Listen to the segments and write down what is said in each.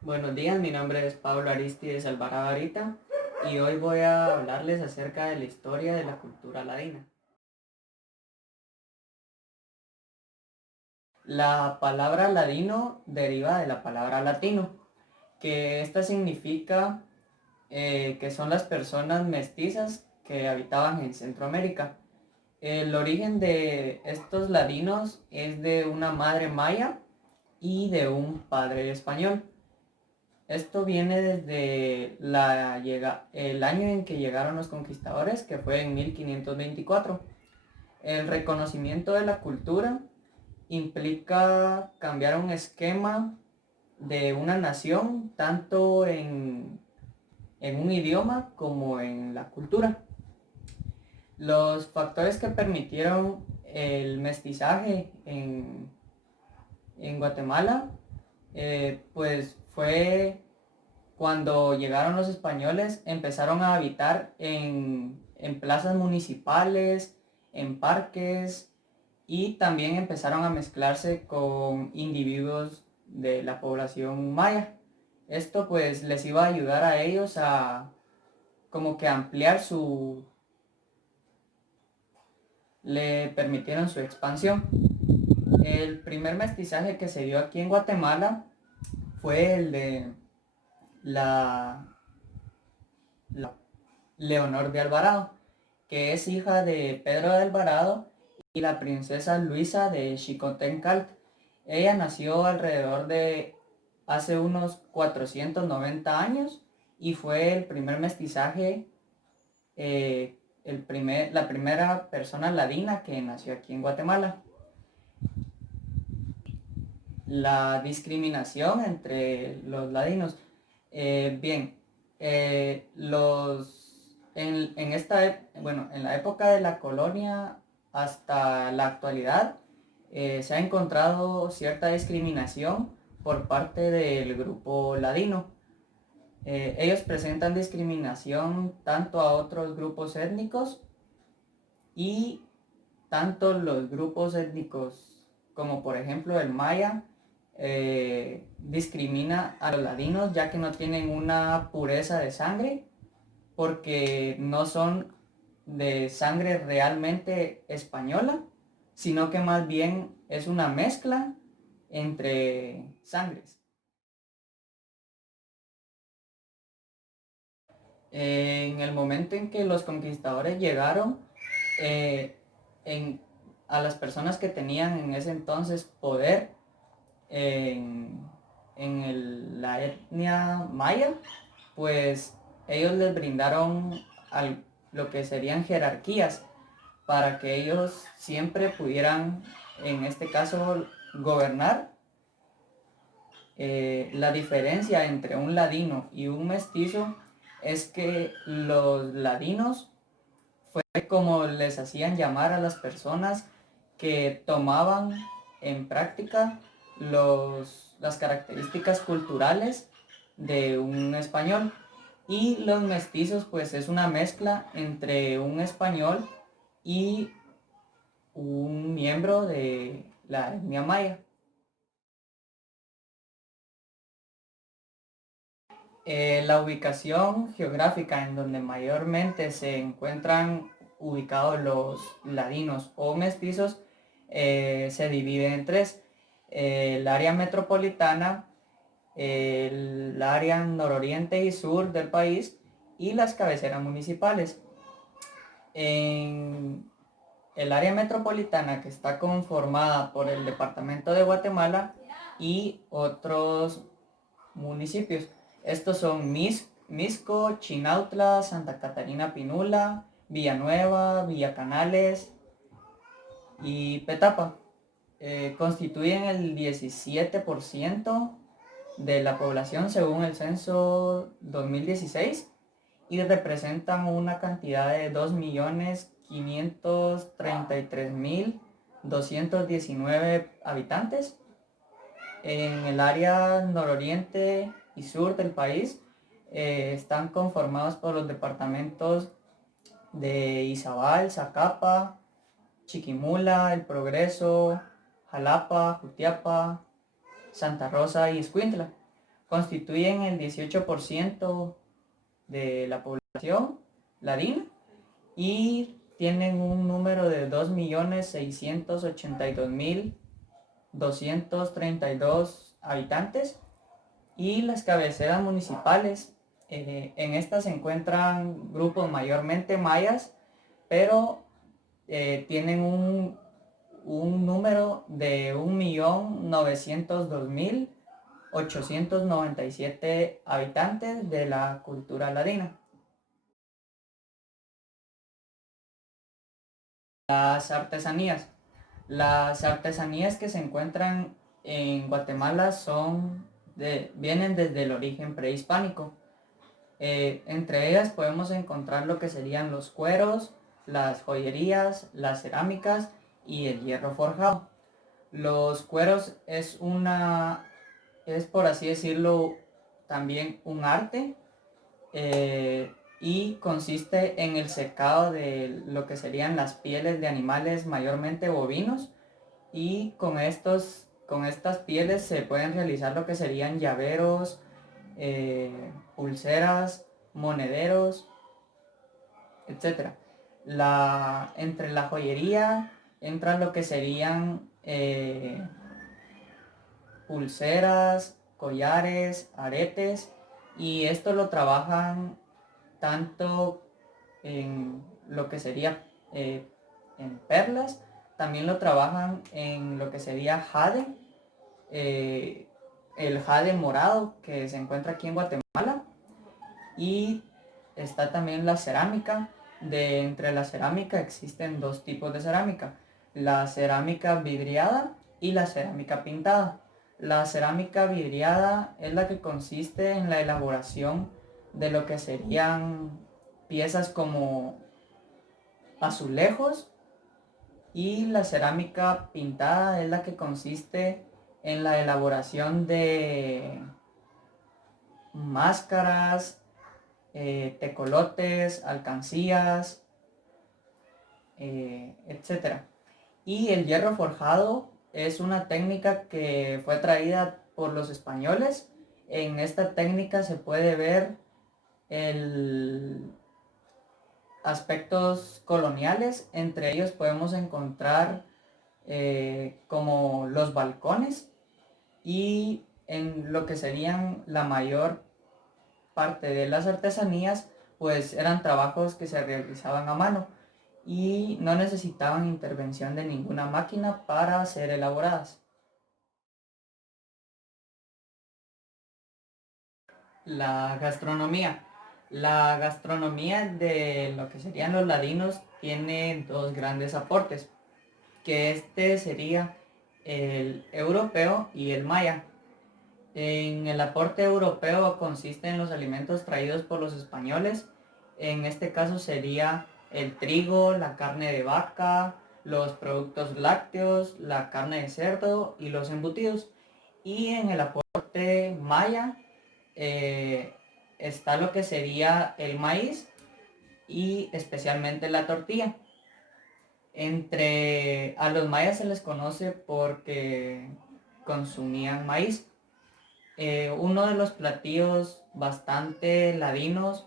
Buenos días, mi nombre es Pablo Aristides Alvarado Arita y hoy voy a hablarles acerca de la historia de la cultura ladina. La palabra ladino deriva de la palabra latino, que esta significa que son las personas mestizas que habitaban en Centroamérica. El origen de estos ladinos es de una madre maya y de un padre español. Esto viene desde el año en que llegaron los conquistadores, que fue en 1524. El reconocimiento de la cultura implica cambiar un esquema de una nación, tanto en un idioma como en la cultura. Los factores que permitieron el mestizaje en Guatemala, pues fue cuando llegaron los españoles, empezaron a habitar en plazas municipales, en parques, y también empezaron a mezclarse con individuos de la población maya. Esto pues les iba a ayudar a ellos a como que ampliar le permitieron su expansión. El primer mestizaje que se dio aquí en Guatemala fue el de la Leonor de Alvarado, que es hija de Pedro de Alvarado y la princesa Luisa de Xicotencatl. Ella nació alrededor de hace unos 490 años y fue el primer mestizaje, la primera persona ladina que nació aquí en Guatemala. La discriminación entre los ladinos. Bien, en la época de la colonia hasta la actualidad, se ha encontrado cierta discriminación por parte del grupo ladino. Ellos presentan discriminación tanto a otros grupos étnicos y tanto los grupos étnicos como por ejemplo el maya discrimina a los ladinos ya que no tienen una pureza de sangre porque no son de sangre realmente española, sino que más bien es una mezcla entre sangres. En el momento en que los conquistadores llegaron, eh, en, a las personas que tenían en ese entonces poder en, la etnia maya, pues ellos les brindaron lo que serían jerarquías para que ellos siempre pudieran, en este caso, gobernar. La diferencia entre un ladino y un mestizo es que los ladinos fue como les hacían llamar a las personas que tomaban en práctica las características culturales de un español. Y los mestizos pues es una mezcla entre un español y un miembro de la etnia maya. La ubicación geográfica en donde mayormente se encuentran ubicados los ladinos o mestizos se divide en tres: el área metropolitana, el área nororiente y sur del país y las cabeceras municipales. En el área metropolitana, que está conformada por el departamento de Guatemala y otros municipios. Estos son Misco, Chinautla, Santa Catarina Pinula, Villanueva, Villacanales y Petapa. Constituyen el 17% de la población según el censo 2016 y representan una cantidad de 2.533.219 habitantes. En el área nororiente y sur del país están conformados por los departamentos de Izabal, Zacapa, Chiquimula, El Progreso, Jalapa, Jutiapa, Santa Rosa y Escuintla. constituyen el 18% de la población ladina y tienen un número de 2.682.232 habitantes. Y las cabeceras municipales, en estas se encuentran grupos mayormente mayas, pero tienen un número de 1.902.897 habitantes de la cultura ladina. Las artesanías. Las artesanías que se encuentran en Guatemala vienen desde el origen prehispánico. Entre ellas podemos encontrar lo que serían los cueros, las joyerías, las cerámicas y el hierro forjado. Los cueros es por así decirlo, también un arte, y consiste en el secado de lo que serían las pieles de animales mayormente bovinos, y con estas pieles se pueden realizar lo que serían llaveros, pulseras, monederos, etc. Entre la joyería entra lo que serían pulseras, collares, aretes, y esto lo trabajan tanto en lo que sería en perlas, también lo trabajan en lo que sería jade, el jade morado que se encuentra aquí en Guatemala, y está también la cerámica. Entre la cerámica existen dos tipos de cerámica: la cerámica vidriada y la cerámica pintada. La cerámica vidriada es la que consiste en la elaboración de lo que serían piezas como azulejos, y la cerámica pintada es la que consiste en la elaboración de máscaras, tecolotes, alcancías, etc. Y el hierro forjado es una técnica que fue traída por los españoles. En esta técnica se puede ver aspectos coloniales. Entre ellos podemos encontrar como los balcones, y en lo que serían la mayor parte de las artesanías, pues eran trabajos que se realizaban a mano y no necesitaban intervención de ninguna máquina para ser elaboradas. La gastronomía. La gastronomía de lo que serían los ladinos tiene dos grandes aportes, que este sería el europeo y el maya. En el aporte europeo consiste en los alimentos traídos por los españoles. En este caso sería el trigo, la carne de vaca, los productos lácteos, la carne de cerdo y los embutidos. Y en el aporte maya eh, está lo que sería el maíz y especialmente la tortilla. A los mayas se les conoce porque consumían maíz. Uno de los platillos bastante ladinos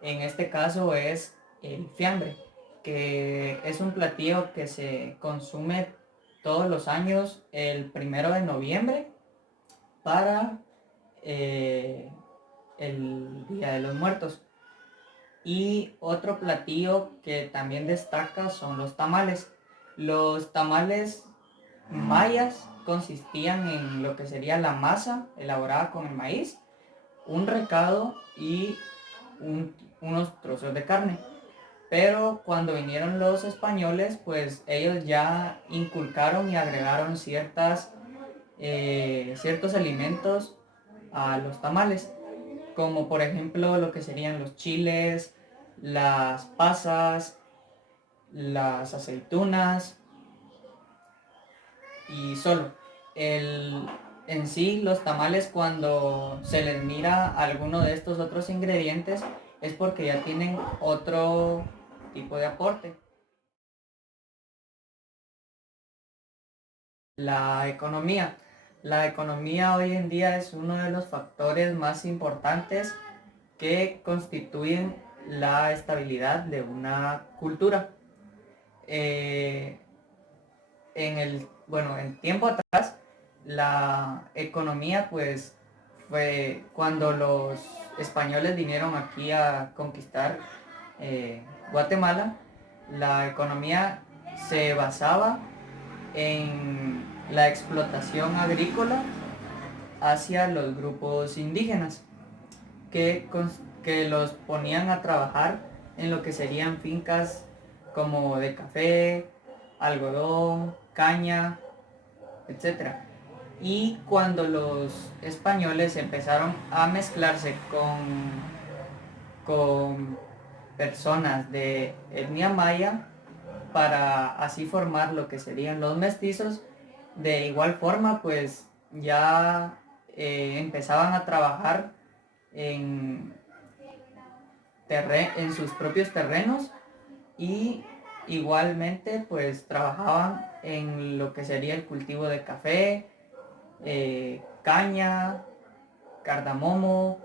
en este caso es el fiambre, que es un platillo que se consume todos los años el 1 de noviembre para el Día de los Muertos. Y otro platillo que también destaca son los tamales. Los tamales mayas consistían en lo que sería la masa elaborada con el maíz, un recado y unos trozos de carne. Pero cuando vinieron los españoles, pues ellos ya inculcaron y agregaron ciertos alimentos a los tamales, como por ejemplo lo que serían los chiles, las pasas, las aceitunas, y solo. En sí, los tamales, cuando se les mira alguno de estos otros ingredientes, es porque ya tienen otro tipo de aporte. La economía. La economía hoy en día es uno de los factores más importantes que constituyen la estabilidad de una cultura. Eh, en tiempo atrás, la economía pues fue cuando los españoles vinieron aquí a conquistar Guatemala. La economía se basaba en la explotación agrícola hacia los grupos indígenas que, que los ponían a trabajar en lo que serían fincas como de café, algodón, caña, etcétera. Y cuando los españoles empezaron a mezclarse con personas de etnia maya para así formar lo que serían los mestizos, de igual forma pues ya empezaban a trabajar en, en sus propios terrenos y igualmente pues trabajaban en lo que sería el cultivo de café, caña, cardamomo,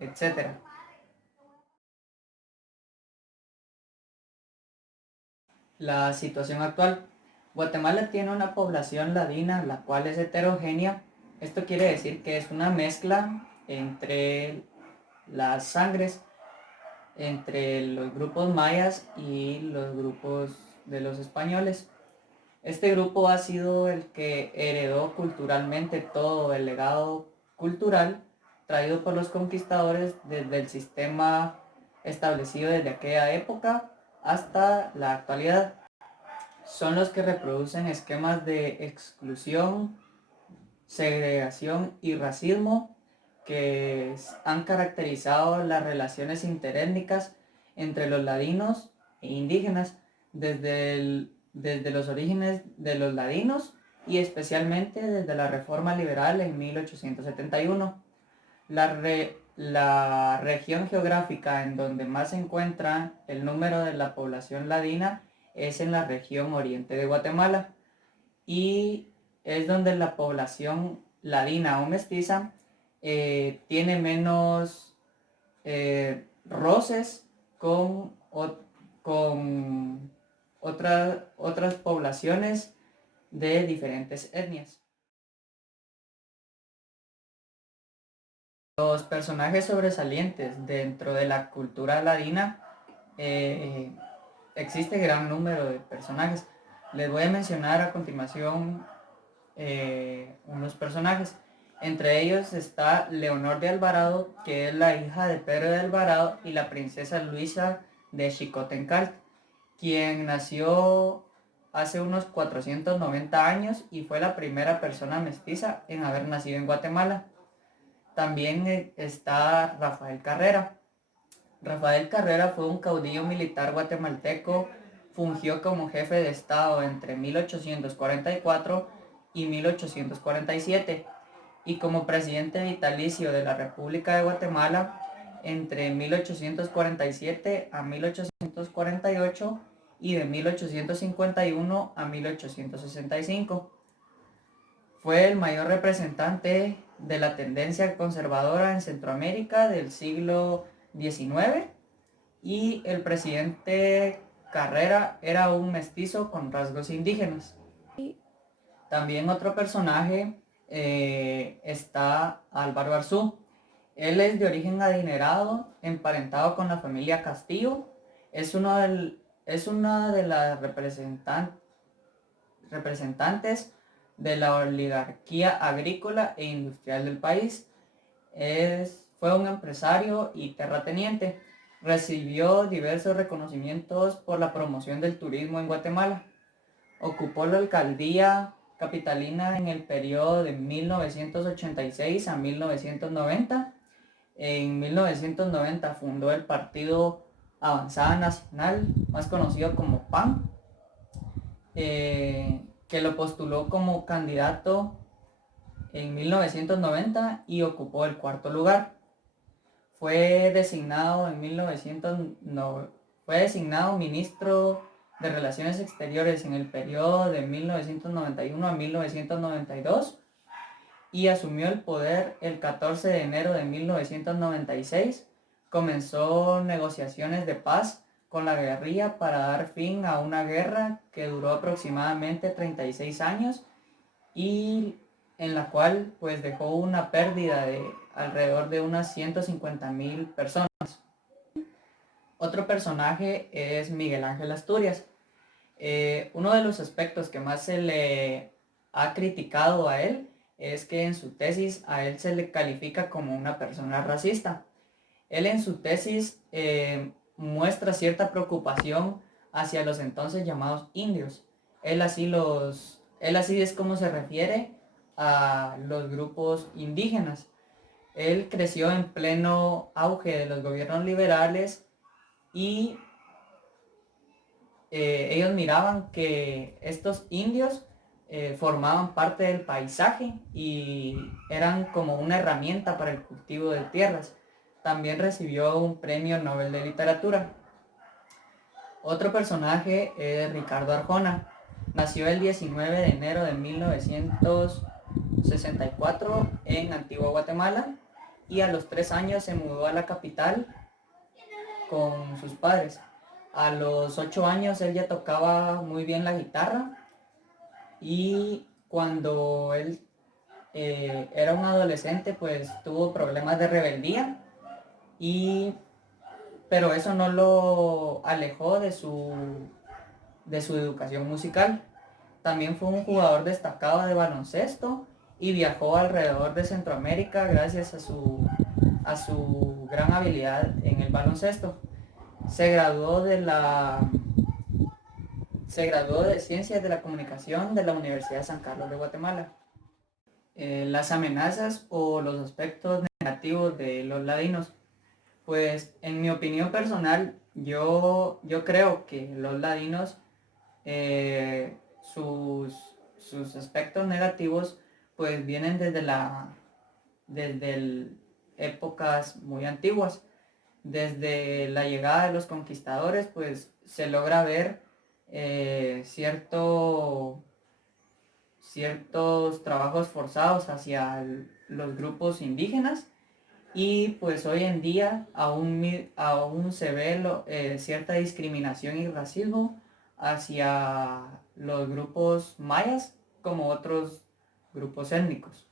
etcétera. La situación actual. Guatemala tiene una población ladina, la cual es heterogénea. Esto quiere decir que es una mezcla entre las sangres, entre los grupos mayas y los grupos de los españoles. Este grupo ha sido el que heredó culturalmente todo el legado cultural traído por los conquistadores desde el sistema establecido desde aquella época hasta la actualidad. Son los que reproducen esquemas de exclusión, segregación y racismo que han caracterizado las relaciones interétnicas entre los ladinos e indígenas desde los orígenes de los ladinos y especialmente desde la Reforma Liberal en 1871. La región geográfica en donde más se encuentra el número de la población ladina es en la región oriente de Guatemala y es donde la población ladina o mestiza tiene menos roces con otras poblaciones de diferentes etnias. Los personajes sobresalientes dentro de la cultura ladina, existe gran número de personajes. Les voy a mencionar a continuación unos personajes. Entre ellos está Leonor de Alvarado, que es la hija de Pedro de Alvarado y la princesa Luisa de Xicotencatl, quien nació hace unos 490 años y fue la primera persona mestiza en haber nacido en Guatemala. También está Rafael Carrera. Rafael Carrera fue un caudillo militar guatemalteco, fungió como jefe de Estado entre 1844 y 1847 y como presidente vitalicio de la República de Guatemala entre 1847 a 1848 y de 1851 a 1865. Fue el mayor representante de la tendencia conservadora en Centroamérica del siglo XIX y el presidente Carrera era un mestizo con rasgos indígenas. También otro personaje está Álvaro Arzú. Él es de origen adinerado, emparentado con la familia Castillo. Es una de las representantes de la oligarquía agrícola e industrial del país. Fue un empresario y terrateniente. Recibió diversos reconocimientos por la promoción del turismo en Guatemala. Ocupó la alcaldía capitalina en el periodo de 1986 a 1990. En 1990 fundó el partido Avanzada Nacional, más conocido como PAN, que lo postuló como candidato en 1990 y ocupó el cuarto lugar. Fue designado en 1990, fue designado ministro de Relaciones Exteriores en el periodo de 1991 a 1992 y asumió el poder el 14 de enero de 1996. Comenzó negociaciones de paz con la guerrilla para dar fin a una guerra que duró aproximadamente 36 años y en la cual pues dejó una pérdida de alrededor de unas 150,000 personas. Otro personaje es Miguel Ángel Asturias. Uno de los aspectos que más se le ha criticado a él es que en su tesis a él se le califica como una persona racista. Él en su tesis muestra cierta preocupación hacia los entonces llamados indios. Él así es como se refiere a los grupos indígenas. Él creció en pleno auge de los gobiernos liberales y ellos miraban que estos indios formaban parte del paisaje y eran como una herramienta para el cultivo de tierras. También recibió un premio Nobel de Literatura. Otro personaje es Ricardo Arjona. Nació el 19 de enero de 1964 en Antigua Guatemala y a los 3 años se mudó a la capital con sus padres. A los 8 años él ya tocaba muy bien la guitarra y cuando él era un adolescente pues tuvo problemas de rebeldía, pero eso no lo alejó de su educación musical. También fue un jugador destacado de baloncesto y viajó alrededor de Centroamérica gracias a su gran habilidad en el baloncesto. Se graduó de Ciencias de la Comunicación de la Universidad de San Carlos de Guatemala. Las amenazas o los aspectos negativos de los ladinos. Pues en mi opinión personal, yo creo que los ladinos, eh, sus, sus aspectos negativos, pues vienen desde épocas muy antiguas. Desde la llegada de los conquistadores, pues se logra ver ciertos trabajos forzados hacia los grupos indígenas y pues hoy en día aún se ve cierta discriminación y racismo hacia los grupos mayas como otros grupos étnicos.